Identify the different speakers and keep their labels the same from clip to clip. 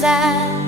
Speaker 1: 在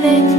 Speaker 1: with.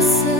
Speaker 1: 死。